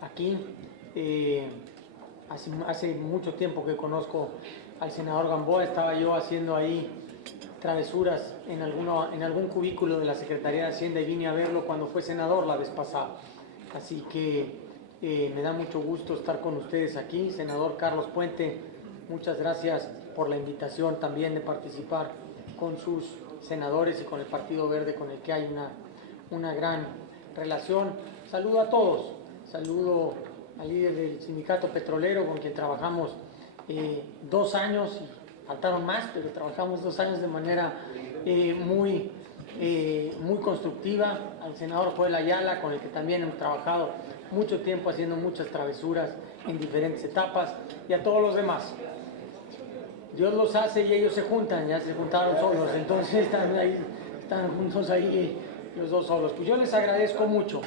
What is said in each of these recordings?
aquí. Hace mucho tiempo que conozco al senador Gamboa, estaba yo haciendo ahí travesuras en algún cubículo de la Secretaría de Hacienda y vine a verlo cuando fue senador la vez pasada. Así que me da mucho gusto estar con ustedes aquí. Senador Carlos Puente, muchas gracias por la invitación también de participar con sus senadores y con el Partido Verde, con el que hay una gran relación. Saludo a todos, saludo al líder del sindicato petrolero con quien trabajamos 2 años, y faltaron más, pero trabajamos 2 años de manera muy constructiva, al senador Joel Ayala, con el que también hemos trabajado mucho tiempo haciendo muchas travesuras en diferentes etapas, y a todos los demás. Dios los hace y ellos se juntan, ya se juntaron solos, entonces están juntos ahí los dos solos. Pues yo les agradezco mucho,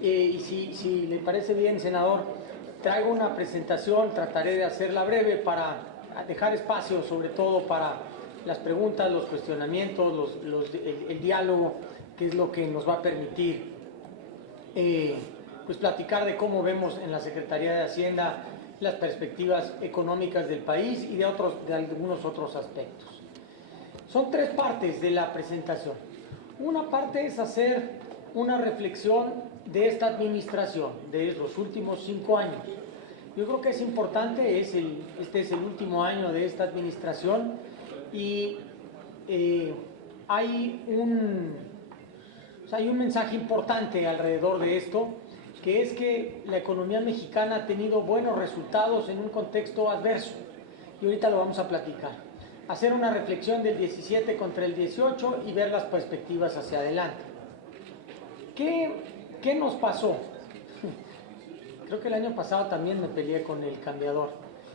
y si le parece bien, senador, traigo una presentación, trataré de hacerla breve para dejar espacio sobre todo para las preguntas, los cuestionamientos, el diálogo, que es lo que nos va a permitir pues platicar de cómo vemos en la Secretaría de Hacienda las perspectivas económicas del país y de algunos otros aspectos. Son 3 partes de la presentación. Una parte es hacer una reflexión de esta administración, de los últimos 5 años. Yo creo que es importante, este es el último año de esta administración y hay un mensaje importante alrededor de esto, que es que la economía mexicana ha tenido buenos resultados en un contexto adverso, y ahorita lo vamos a platicar. Hacer una reflexión del 17 contra el 18 y ver las perspectivas hacia adelante. ¿Qué nos pasó? Creo que el año pasado también me peleé con el cambiador.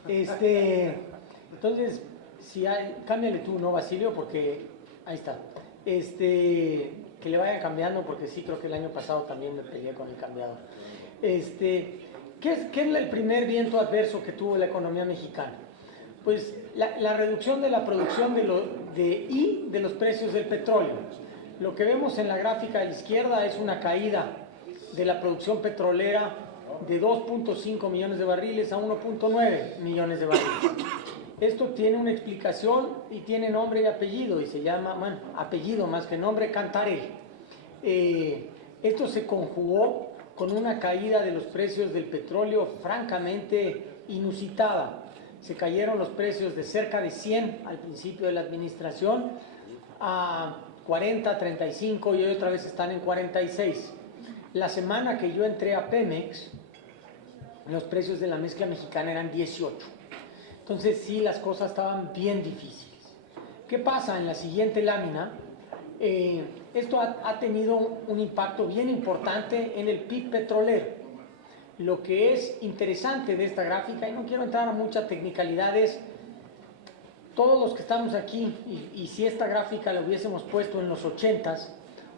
Entonces, cámbiale tú, ¿no, Basilio? Porque ahí está. Que le vaya cambiando, porque sí, creo que el año pasado también me peleé con el cambiador. ¿Qué es el primer viento adverso que tuvo la economía mexicana? Pues la reducción de la producción de los precios del petróleo. Lo que vemos en la gráfica a la izquierda es una caída de la producción petrolera de 2.5 millones de barriles a 1.9 millones de barriles. Esto tiene una explicación y tiene nombre y apellido, y se llama, bueno, apellido más que nombre, Cantarell. Esto se conjugó con una caída de los precios del petróleo francamente inusitada. Se cayeron los precios de cerca de 100 al principio de la administración a 40, 35 y hoy otra vez están en 46. La semana que yo entré a Pemex, los precios de la mezcla mexicana eran 18. Entonces sí, las cosas estaban bien difíciles. ¿Qué pasa en la siguiente lámina? Esto ha tenido un impacto bien importante en el PIB petrolero. Lo que es interesante de esta gráfica, y no quiero entrar a muchas tecnicalidades, todos los que estamos aquí, y si esta gráfica la hubiésemos puesto en los 80s,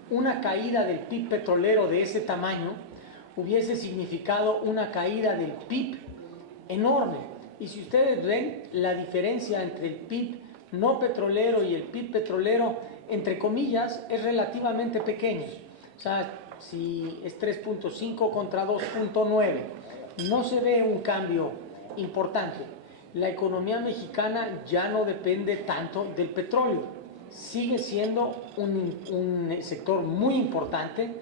una caída del PIB petrolero de ese tamaño hubiese significado una caída del PIB enorme. Y si ustedes ven, la diferencia entre el PIB no petrolero y el PIB petrolero, entre comillas, es relativamente pequeño. O sea, si es 3.5 contra 2.9, no se ve un cambio importante. La economía mexicana ya no depende tanto del petróleo. Sigue siendo un sector muy importante,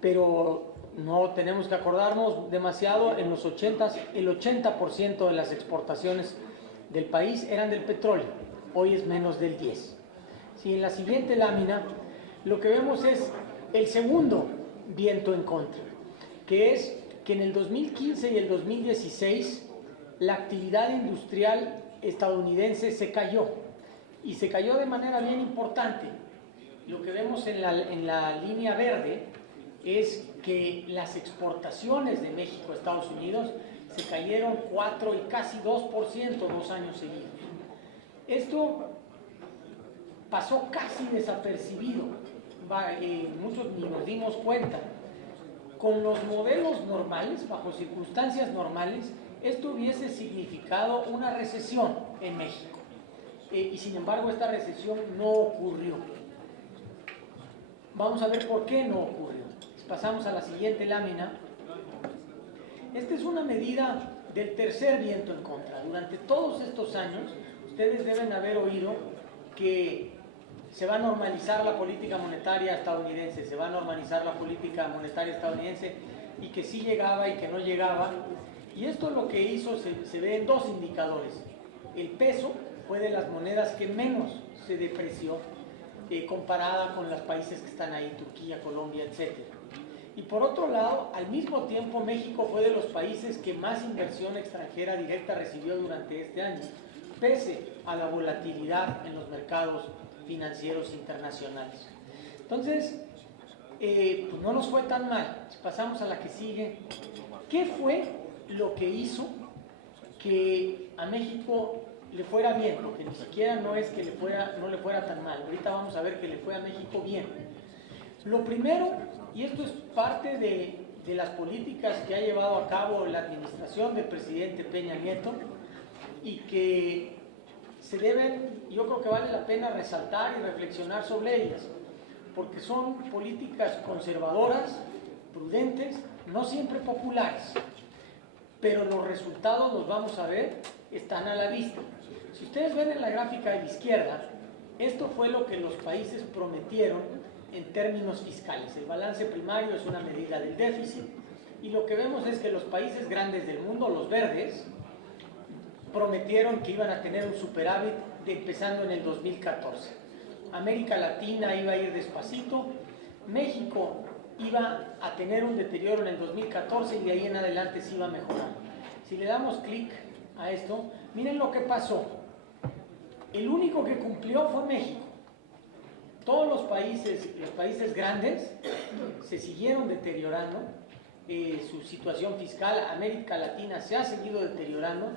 pero no tenemos que acordarnos demasiado. En los 80s, el 80% de las exportaciones del país eran del petróleo, hoy es menos del 10%. Si en la siguiente lámina lo que vemos es el segundo viento en contra, que es que en el 2015 y el 2016 la actividad industrial estadounidense se cayó, y se cayó de manera bien importante. Lo que vemos en la línea verde es que las exportaciones de México a Estados Unidos se cayeron 4 y casi 2% 2 años seguidos. Esto pasó casi desapercibido, muchos ni nos dimos cuenta. Con los modelos normales, bajo circunstancias normales, esto hubiese significado una recesión en México. Y sin embargo esta recesión no ocurrió. Vamos a ver por qué no ocurrió. Pasamos a la siguiente lámina. Esta es una medida del tercer viento en contra. Durante todos estos años, ustedes deben haber oído que se va a normalizar la política monetaria estadounidense, se va a normalizar la política monetaria estadounidense, y que sí llegaba y que no llegaba. Y esto lo que hizo se ve en dos indicadores. El peso fue de las monedas que menos se depreció comparada con los países que están ahí, Turquía, Colombia, etc. Y por otro lado, al mismo tiempo, México fue de los países que más inversión extranjera directa recibió durante este año, pese a la volatilidad en los mercados financieros internacionales. Entonces, pues no nos fue tan mal. Si pasamos a la que sigue, ¿qué fue lo que hizo que a México le fuera bien? Porque ni siquiera no es que no le fuera tan mal. Ahorita vamos a ver que le fue a México bien. Lo primero, y esto es parte de las políticas que ha llevado a cabo la administración del presidente Peña Nieto, y que se deben, yo creo que vale la pena resaltar y reflexionar sobre ellas, porque son políticas conservadoras, prudentes, no siempre populares, pero los resultados, los vamos a ver, están a la vista. Si ustedes ven en la gráfica de la izquierda, esto fue lo que los países prometieron en términos fiscales. El balance primario es una medida del déficit, y lo que vemos es que los países grandes del mundo, los verdes, prometieron que iban a tener un superávit empezando en el 2014. América Latina iba a ir despacito, México iba a tener un deterioro en el 2014 y de ahí en adelante se iba a mejorar. Si le damos clic a esto, miren lo que pasó. El único que cumplió fue México. Todos los países grandes se siguieron deteriorando su situación fiscal. América Latina se ha seguido deteriorando,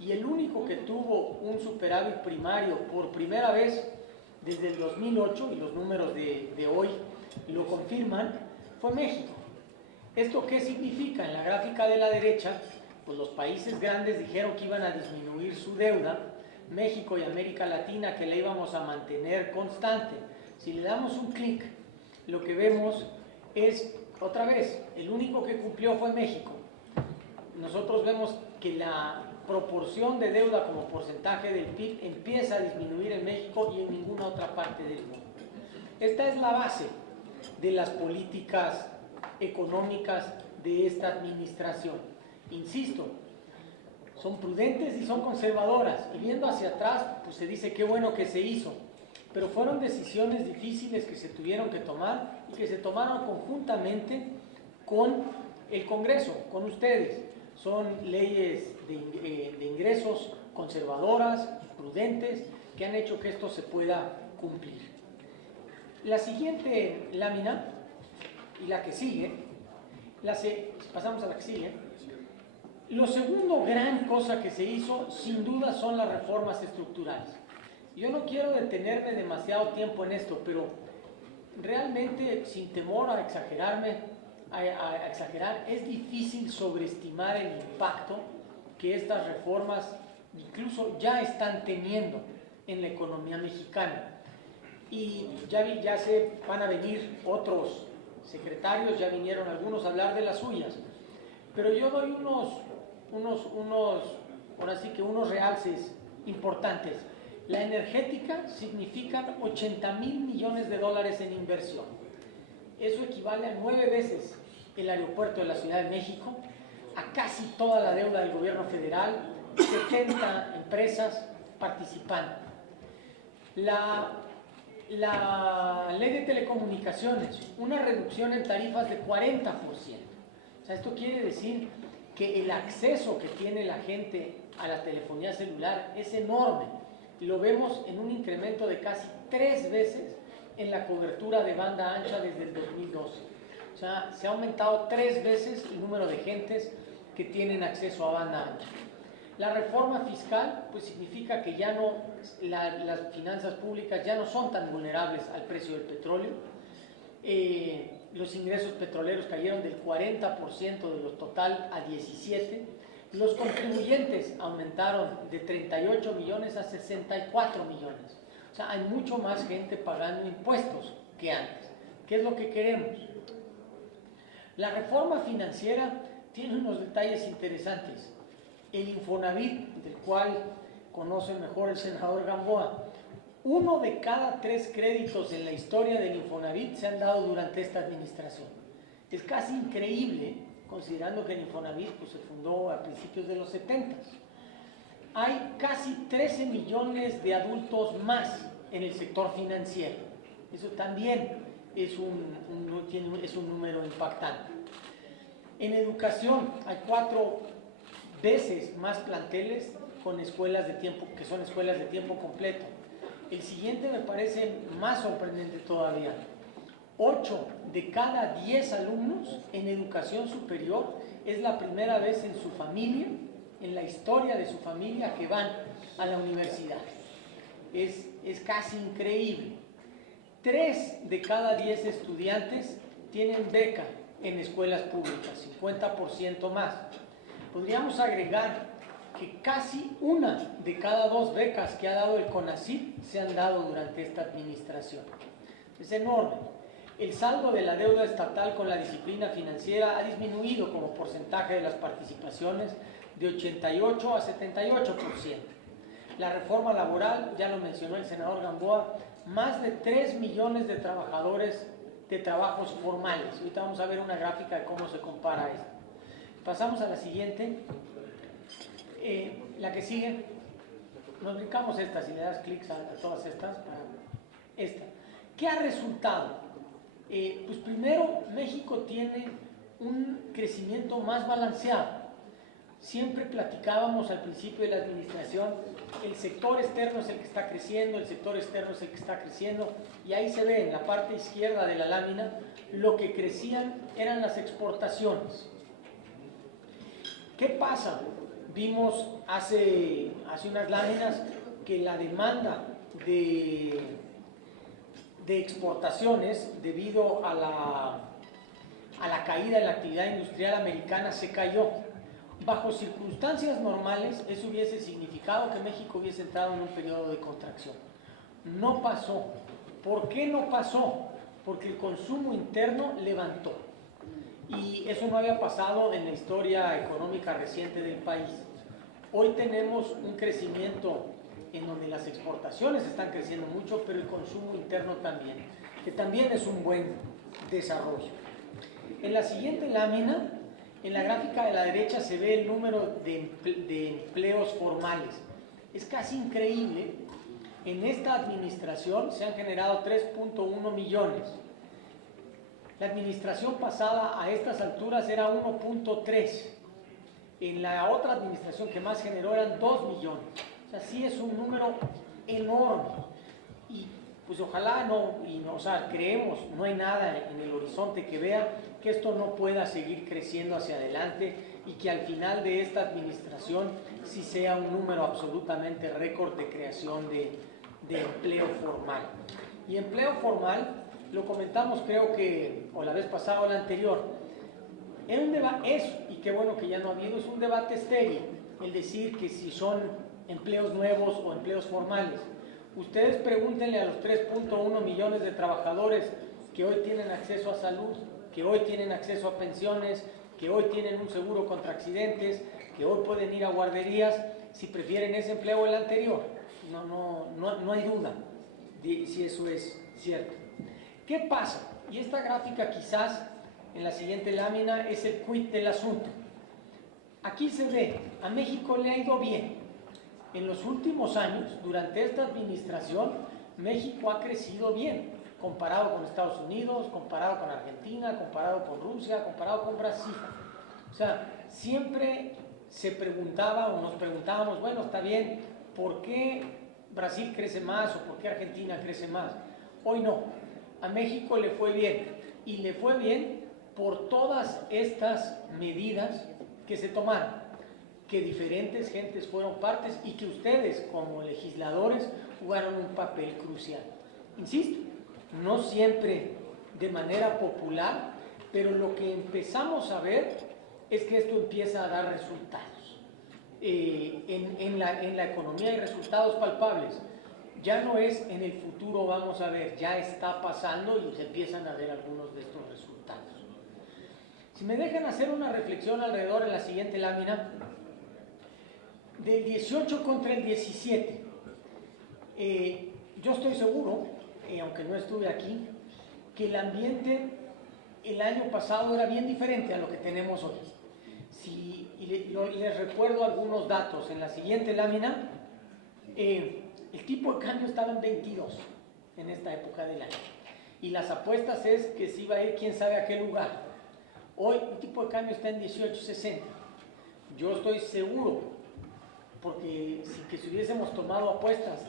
y el único que tuvo un superávit primario por primera vez desde el 2008, y los números de hoy lo confirman, fue México. ¿Esto qué significa? En la gráfica de la derecha, pues los países grandes dijeron que iban a disminuir su deuda, México y América Latina que la íbamos a mantener constante. Si le damos un clic, lo que vemos es, otra vez, el único que cumplió fue México. Nosotros vemos que la proporción de deuda como porcentaje del PIB empieza a disminuir en México y en ninguna otra parte del mundo. Esta es la base de las políticas económicas de esta administración. Insisto, son prudentes y son conservadoras, y viendo hacia atrás, pues se dice qué bueno que se hizo, pero fueron decisiones difíciles que se tuvieron que tomar y que se tomaron conjuntamente con el Congreso, con ustedes. Son leyes de ingresos conservadoras, prudentes, que han hecho que esto se pueda cumplir. La siguiente lámina y la que sigue, pasamos a la que sigue. Lo segundo gran cosa que se hizo, sin duda, son las reformas estructurales. Yo no quiero detenerme demasiado tiempo en esto, pero realmente, sin temor a exagerar, es difícil sobreestimar el impacto que estas reformas incluso ya están teniendo en la economía mexicana. Y ya se van a venir otros secretarios, ya vinieron algunos a hablar de las suyas, pero yo doy ahora sí que unos realces importantes. La energética significa 80,000 millones de dólares en inversión. Eso equivale a 9 veces el aeropuerto de la Ciudad de México, a casi toda la deuda del gobierno federal, 70 empresas participando. La ley de telecomunicaciones, una reducción en tarifas de 40%. O sea, esto quiere decir que el acceso que tiene la gente a la telefonía celular es enorme. Y lo vemos en un incremento de casi 3 veces en la cobertura de banda ancha desde el 2012. O sea, se ha aumentado 3 veces el número de gentes que tienen acceso a banda ancha. La reforma fiscal, pues significa que ya no, las finanzas públicas ya no son tan vulnerables al precio del petróleo. Los ingresos petroleros cayeron del 40% de lo total a 17%. Los contribuyentes aumentaron de 38 millones a 64 millones. O sea, hay mucho más gente pagando impuestos que antes. ¿Qué es lo que queremos? La reforma financiera tiene unos detalles interesantes. El Infonavit, del cual conoce mejor el senador Gamboa, 1 de cada 3 créditos en la historia del Infonavit se han dado durante esta administración. Es casi increíble, considerando que el Infonavit pues, se fundó a principios de los 70. Hay casi 13 millones de adultos más en el sector financiero. Eso también es un número impactante. En educación hay 4 veces más planteles con escuelas de tiempo, que son escuelas de tiempo completo. El siguiente me parece más sorprendente todavía. 8 de cada 10 alumnos en educación superior es la primera vez en su familia, en la historia de su familia, que van a la universidad. Es casi increíble. 3 de cada 10 estudiantes tienen beca en escuelas públicas, 50% más. Podríamos agregar que casi 1 de cada 2 becas que ha dado el CONACYT se han dado durante esta administración. Es enorme. El saldo de la deuda estatal con la disciplina financiera ha disminuido como porcentaje de las participaciones de 88 a 78%. La reforma laboral, ya lo mencionó el senador Gamboa, más de 3 millones de trabajadores de trabajos formales. Ahorita vamos a ver una gráfica de cómo se compara esto. Pasamos a la siguiente. La que sigue. Nos brincamos esta, si le das clics a todas estas. Esta. ¿Qué ha resultado? Pues primero, México tiene un crecimiento más balanceado. Siempre platicábamos al principio de la administración, el sector externo es el que está creciendo, el sector externo es el que está creciendo, y ahí se ve en la parte izquierda de la lámina, lo que crecían eran las exportaciones. ¿Qué pasa? Vimos hace unas láminas que la demanda de exportaciones, debido a la caída de la actividad industrial americana, se cayó. Bajo circunstancias normales, eso hubiese significado que México hubiese entrado en un periodo de contracción. No pasó. ¿Por qué no pasó? Porque el consumo interno levantó. Y eso no había pasado en la historia económica reciente del país. Hoy tenemos un crecimiento en donde las exportaciones están creciendo mucho, pero el consumo interno también, que también es un buen desarrollo. En la siguiente lámina, en la gráfica de la derecha se ve el número de empleos formales. Es casi increíble. En esta administración se han generado 3.1 millones. La administración pasada a estas alturas era 1.3. En la otra administración que más generó eran 2 millones. O sea, sí es un número enorme. Y pues ojalá creemos, no hay nada en el horizonte que vea que esto no pueda seguir creciendo hacia adelante y que al final de esta administración sí sea un número absolutamente récord de creación de empleo formal. Y empleo formal, lo comentamos creo que, o la vez pasada o la anterior, era un debate, y qué bueno que ya no ha habido, es un debate estéril, el decir que si son empleos nuevos o empleos formales. Ustedes pregúntenle a los 3.1 millones de trabajadores que hoy tienen acceso a salud, que hoy tienen acceso a pensiones, que hoy tienen un seguro contra accidentes, que hoy pueden ir a guarderías, si prefieren ese empleo o el anterior. No hay duda de si eso es cierto. ¿Qué pasa? Y esta gráfica quizás en la siguiente lámina es el quid del asunto. Aquí se ve, a México le ha ido bien. En los últimos años, durante esta administración, México ha crecido bien, comparado con Estados Unidos, comparado con Argentina, comparado con Rusia, comparado con Brasil. O sea, siempre se preguntaba o nos preguntábamos, bueno, está bien, ¿por qué Brasil crece más o por qué Argentina crece más? Hoy no, a México le fue bien, y le fue bien por todas estas medidas que se tomaron, que diferentes gentes fueron partes y que ustedes como legisladores jugaron un papel crucial. Insisto, no siempre de manera popular, pero lo que empezamos a ver es que esto empieza a dar resultados. En la economía hay resultados palpables. Ya no es en el futuro vamos a ver, ya está pasando y se empiezan a ver algunos de estos resultados. Si me dejan hacer una reflexión alrededor en la siguiente lámina, del 18 contra el 17, yo estoy seguro, aunque no estuve aquí, que el ambiente el año pasado era bien diferente a lo que tenemos hoy. Les recuerdo algunos datos. En la siguiente lámina, el tipo de cambio estaba en 22 en esta época del año. Y las apuestas es que se iba a ir quién sabe a qué lugar. Hoy el tipo de cambio está en 18.60. Yo estoy seguro, porque si hubiésemos tomado apuestas,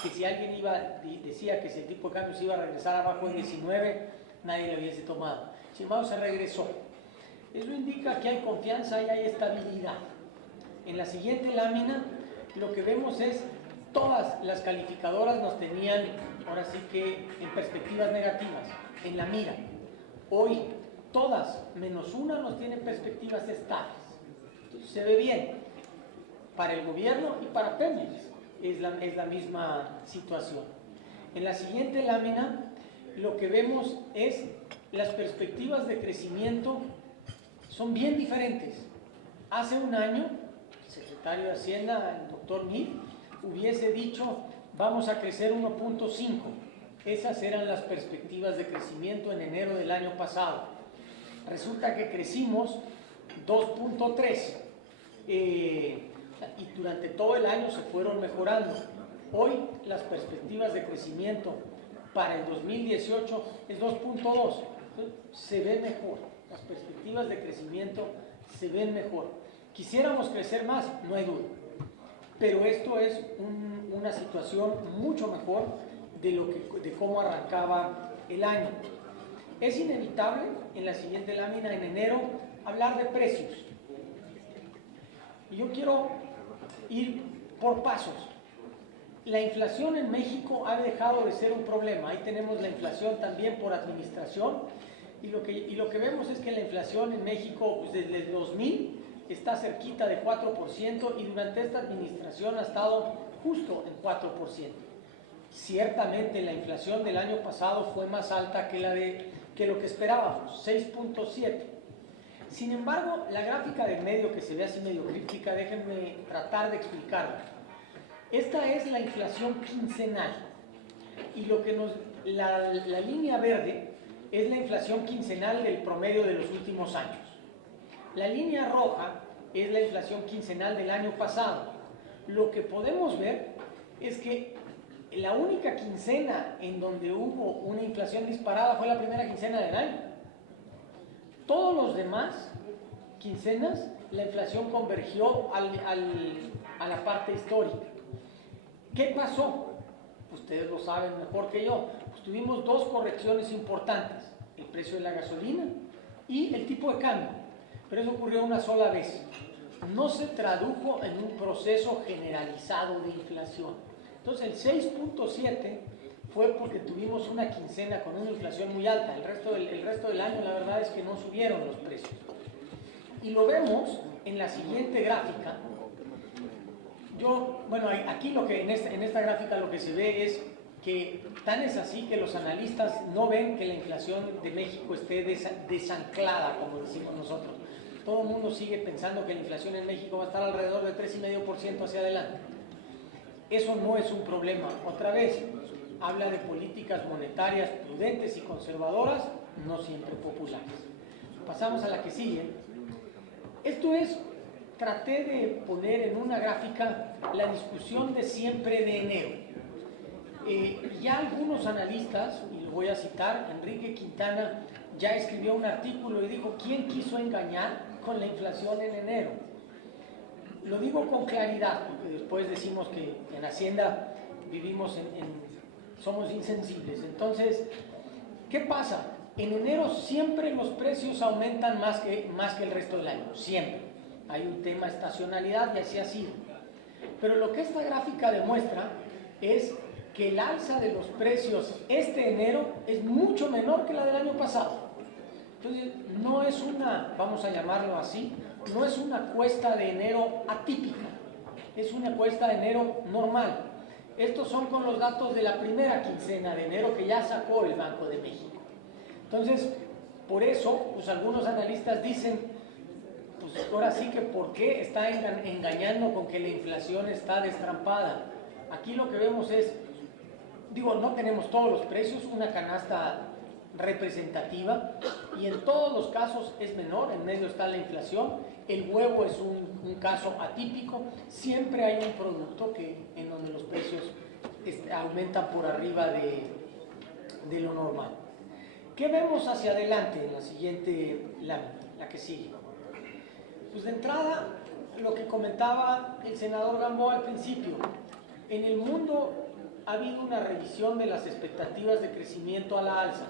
que si alguien decía que si el tipo de cambio se iba a regresar abajo en 19, nadie lo hubiese tomado. Sin embargo, se regresó. Eso indica que hay confianza y hay estabilidad. En la siguiente lámina, lo que vemos es todas las calificadoras nos tenían, ahora sí que en perspectivas negativas, en la mira. Hoy, todas, menos una, nos tienen perspectivas estables. Entonces, se ve bien para el gobierno y para Pemex. Es la misma situación. En la siguiente lámina, lo que vemos es las perspectivas de crecimiento son bien diferentes. Hace un año, el secretario de Hacienda, el doctor Mir, hubiese dicho vamos a crecer 1.5. Esas eran las perspectivas de crecimiento en enero del año pasado. Resulta que crecimos 2.3 y durante todo el año se fueron mejorando. Hoy las perspectivas de crecimiento para el 2018 es 2.2. Se ve mejor, las perspectivas de crecimiento se ven mejor. Quisiéramos crecer más, no hay duda, pero esto es una situación mucho mejor de cómo arrancaba el año. Es inevitable en la siguiente lámina, en enero, hablar de precios. Y yo quiero ir por pasos. La inflación en México ha dejado de ser un problema. Ahí tenemos la inflación también por administración. Y lo que vemos es que la inflación en México, pues desde el 2000, está cerquita de 4% y durante esta administración ha estado justo en 4%. Ciertamente la inflación del año pasado fue más alta que lo que esperábamos, 6.7. Sin embargo, la gráfica del medio, que se ve así medio críptica, déjenme tratar de explicarla. Esta es la inflación quincenal y la línea verde es la inflación quincenal del promedio de los últimos años. La línea roja es la inflación quincenal del año pasado. Lo que podemos ver es que la única quincena en donde hubo una inflación disparada fue la primera quincena del año. Todos los demás quincenas, la inflación convergió a la parte histórica. ¿Qué pasó? Ustedes lo saben mejor que yo. Pues tuvimos dos correcciones importantes, el precio de la gasolina y el tipo de cambio, pero eso ocurrió una sola vez. No se tradujo en un proceso generalizado de inflación. Entonces el 6.7 fue porque tuvimos una quincena con una inflación muy alta. El resto del año la verdad es que no subieron los precios. Y lo vemos en la siguiente gráfica. Aquí en esta gráfica lo que se ve es que tan es así que los analistas no ven que la inflación de México esté desanclada, como decimos nosotros. Todo el mundo sigue pensando que la inflación en México va a estar alrededor del 3,5% hacia adelante. Eso no es un problema. Otra vez, habla de políticas monetarias prudentes y conservadoras, no siempre populares. Pasamos a la que sigue. Traté de poner en una gráfica la discusión de siempre de enero. Ya algunos analistas, y lo voy a citar, Enrique Quintana ya escribió un artículo y dijo, ¿quién quiso engañar con la inflación en enero? Lo digo con claridad, porque después decimos que en Hacienda somos insensibles. Entonces, ¿qué pasa? En enero siempre los precios aumentan más que el resto del año, siempre. Hay un tema de estacionalidad y así ha sido. Pero lo que esta gráfica demuestra es que el alza de los precios este enero es mucho menor que la del año pasado. Entonces, no es vamos a llamarlo así, no es una cuesta de enero atípica, es una cuesta de enero normal. Estos son con los datos de la primera quincena de enero que ya sacó el Banco de México. Entonces, Por eso, pues algunos analistas dicen, pues ahora sí que ¿por qué está engañando con que la inflación está destrampada? Aquí lo que vemos es, digo, no tenemos todos los precios, una canasta representativa, y en todos los casos es menor, en medio está la inflación. El huevo es un caso atípico, siempre hay un producto en donde los precios aumentan por arriba de lo normal. ¿Qué vemos hacia adelante en la siguiente lámina, la que sigue? Pues de entrada, lo que comentaba el senador Gamboa al principio, en el mundo ha habido una revisión de las expectativas de crecimiento a la alza.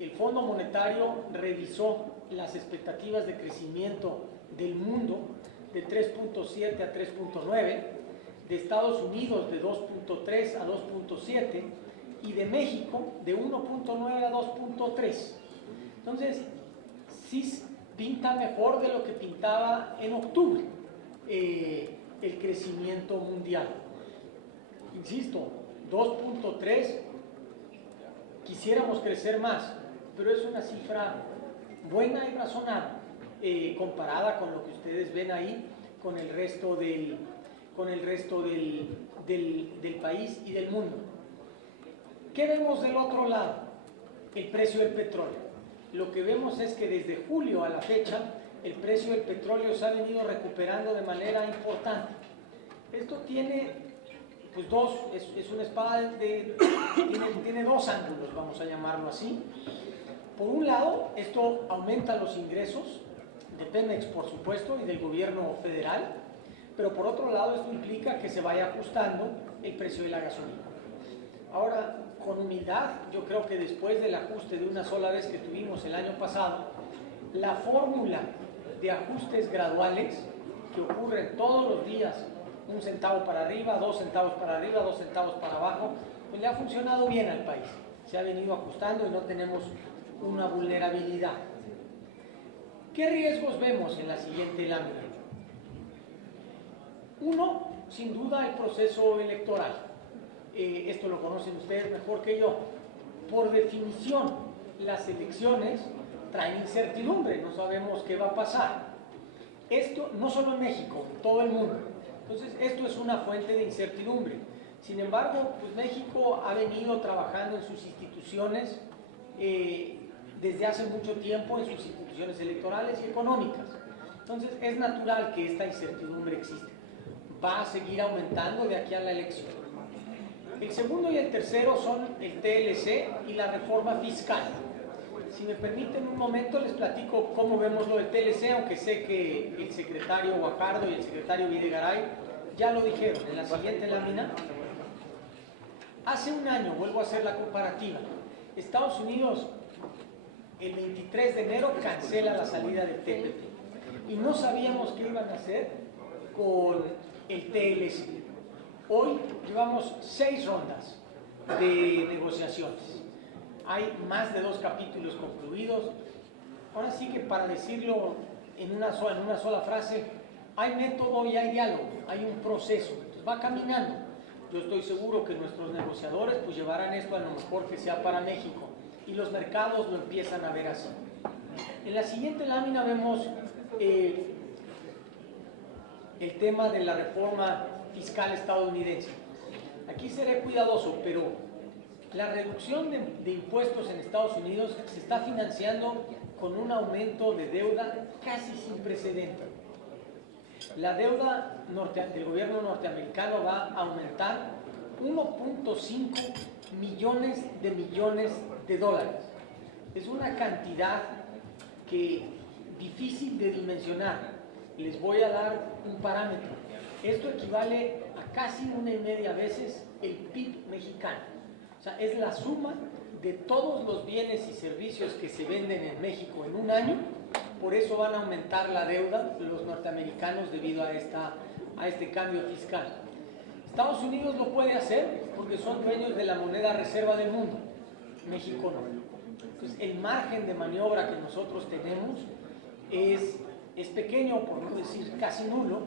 El Fondo Monetario revisó las expectativas de crecimiento del mundo de 3.7 a 3.9, de Estados Unidos de 2.3 a 2.7 y de México de 1.9 a 2.3. Entonces, sí pinta mejor de lo que pintaba en octubre el crecimiento mundial. Insisto, 2.3, quisiéramos crecer más, pero es una cifra buena y razonable comparada con lo que ustedes ven ahí, con el resto del país y del mundo. ¿Qué vemos del otro lado? El precio del petróleo. Lo que vemos es que desde julio a la fecha el precio del petróleo se ha venido recuperando de manera importante. Esto tiene pues es una espada tiene dos ángulos, vamos a llamarlo así. Por un lado, esto aumenta los ingresos de Pemex, por supuesto, y del gobierno federal, pero por otro lado esto implica que se vaya ajustando el precio de la gasolina. Ahora, con humildad, yo creo que después del ajuste de una sola vez que tuvimos el año pasado, la fórmula de ajustes graduales que ocurren todos los días, 1 centavo para arriba, 2 centavos para arriba, 2 centavos para abajo, pues le ha funcionado bien al país. Se ha venido ajustando y no tenemos una vulnerabilidad. ¿Qué riesgos vemos en la siguiente lámina? Uno, sin duda, el proceso electoral. Esto lo conocen ustedes mejor que yo. Por definición, las elecciones traen incertidumbre, no sabemos qué va a pasar. Esto no solo en México, en todo el mundo. Entonces, esto es una fuente de incertidumbre. Sin embargo, pues México ha venido trabajando en sus instituciones desde hace mucho tiempo, en sus instituciones electorales y económicas. Entonces, es natural que esta incertidumbre exista. Va a seguir aumentando de aquí a la elección. El segundo y el tercero son el TLC y la reforma fiscal. Si me permiten un momento, les platico cómo vemos lo del TLC, aunque sé que el secretario Guajardo y el secretario Videgaray ya lo dijeron en la siguiente lámina. Hace un año, vuelvo a hacer la comparativa, Estados Unidos el 23 de enero cancela la salida del TPP y no sabíamos qué iban a hacer con el TLC. Hoy llevamos 6 rondas de negociaciones. Hay más de 2 capítulos concluidos. Ahora sí que, para decirlo en una sola frase, hay método y hay diálogo, hay un proceso. Entonces va caminando. Yo estoy seguro que nuestros negociadores pues llevarán esto a lo mejor que sea para México y los mercados lo empiezan a ver así. En la siguiente lámina vemos el tema de la reforma fiscal estadounidense. Aquí seré cuidadoso, pero la reducción de impuestos en Estados Unidos se está financiando con un aumento de deuda casi sin precedente. La deuda del gobierno norteamericano va a aumentar 1.5 millones de dólares. Es una cantidad difícil de dimensionar. Les voy a dar un parámetro. Esto equivale a casi 1,5 veces el PIB mexicano. O sea, es la suma de todos los bienes y servicios que se venden en México en un año. Por eso van a aumentar la deuda los norteamericanos debido a este cambio fiscal. Estados Unidos lo puede hacer porque son dueños de la moneda reserva del mundo. México no. Entonces, el margen de maniobra que nosotros tenemos es pequeño, por no decir casi nulo.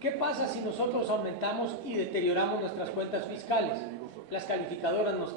¿Qué pasa si nosotros aumentamos y deterioramos nuestras cuentas fiscales? Las calificadoras nos